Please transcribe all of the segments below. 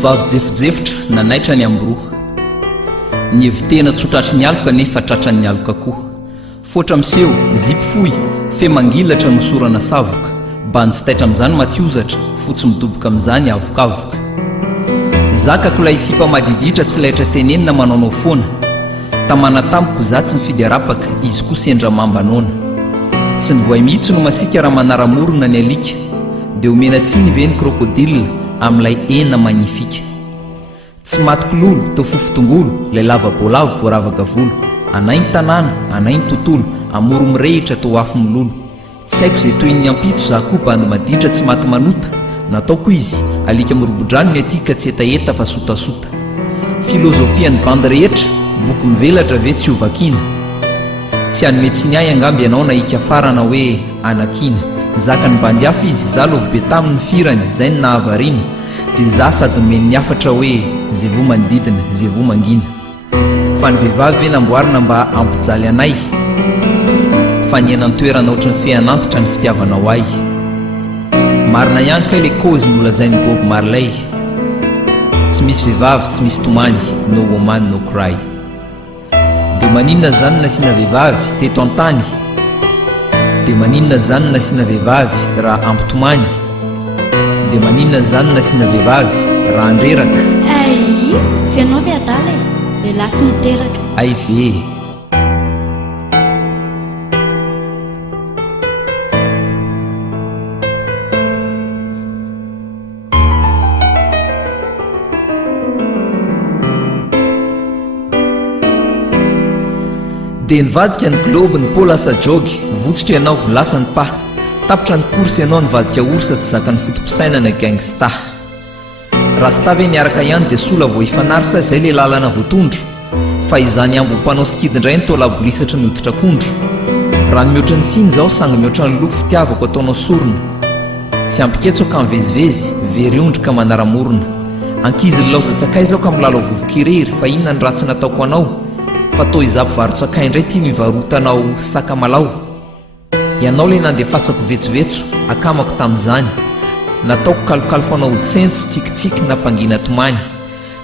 tovavy jefojefotra nanaitra ny amboroa ny evitena tsotratry ny aloka nefa tratra ny aloka koa foatra miseho zipo fohy fe mangilatra nosorana savoka bany tsy taitra amin'izany matiozatra fotsy midoboka amin'izany avokavoka zakako lay isipa madiditra tsy laitra tenenina manaonao foana tamana tamiko za tsy mifidy arapaka izy koa sendra mambanona tsy nivoay mihitsy no masika raha manaramorona ny alika dia omena tsiny ve ny krokodila amin'ilay ena magnifika tsy matiko lolo teo fofotongolo lay lavabolavo voaravaka volo anainy tanàna anainy tontolo amoro mirehitra teo afo milolo tsy haiko izay toy ny ampito za koa bandy maditra tsy maty manota nataoko izy alika mirobodrano ny atika tsy etaeta fa sotasota filozofian'ny bandy rehetra boky mivelatra ve tsy ovakina tsy hanome tsy niay angamby ianao na hika farana hoe anakina zaka ny bandy hafa izy za lovobe tamin'ny firany zay ny nahavarina dia za sady men'ny afatra hoe zay vo manodidina zay vo mangina fa ny vehivavy ve namboarina mba ampijaly anay fa ny enantoerana ohatry ny feanantitra ny fitiavanao ay marina ihany ka ilay kozy ny olazainy Bob Marley tsy misy vehivavy tsy misy tomany no woman no cry dia maninona zany nasiana vehivavy teto an-tany dia maninona zany nasiana vehivavy raha ampitomany dia maninona zany nasiana vehivavy raha andreraka ay fianao ve adala e lahy tsy miteraka ay ve dia nivadika ny globe ny po lasa jogy votsitra ianao lasa ny pa tapitra ny korsy ianao nivadika orsa tsy zaka ny fotom-pisainana gangsta rasta ve niaraka ihany dia sola vo ifanary sa izay le lalana voatondro fa izany ambo-panao sikidy indray ny tao labolisatra ny hoditra kondro raha ny mihoatra ny siny zao sangy mihoatra ny loko fitiavako ataonao sorona tsy ampiketsoka mivezivezy veriondrika manaramorona ankizy laozatsakay zao ka milalo vovokirery fa inona ny ratsy nataoko anao fa to izabo varotsakay indray tia ny varotanao sakamalao ianao le nandefasako vetsovetso akamako tamin'izany nataoko kalokalo fanao oditsentso sy tsikitsiky nampangina tomany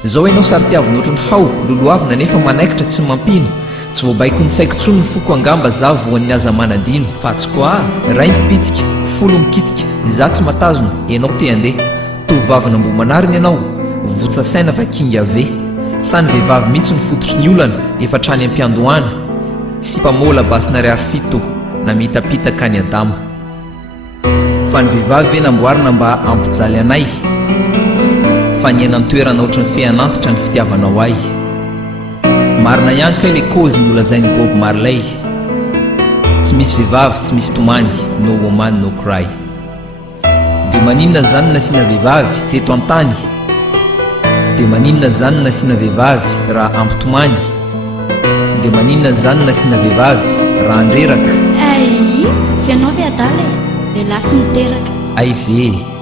zao ianao saritiavina ohatry ny hao loloavina nefa manaikitra tsy mampino tsy voabaiko ny saiko tsony ny foko angamba za voan'ny aza manadino fa tsy koa ray mipitsika folo mikitika za tsy matazona ianao te andeha tovavina mbo manariny ianao votsasaina fa kinga ave sany vehivavy mihitsy ny fototry ny olana efa trany ampiandohana sy mpamola basina ry arifito na mitapitaka ny adama fa ny vehivavy ve namboarina mba ampijaly anay fa ny enantoerana ohatry ny feanantitra ny fitiavanao ay marina ihany ka ilay kozy ny olazainy Bob Marley tsy misy vehivavy tsy misy tomany no woman no cry dia maninona zany nasiana vehivavy teto an-tany dia maninona zany nasiana vehivavy raha ampitomany dia maninona zany nasiana vehivavy raha andreraka ay fianao ve adala e lahy tsy miteraka ay ve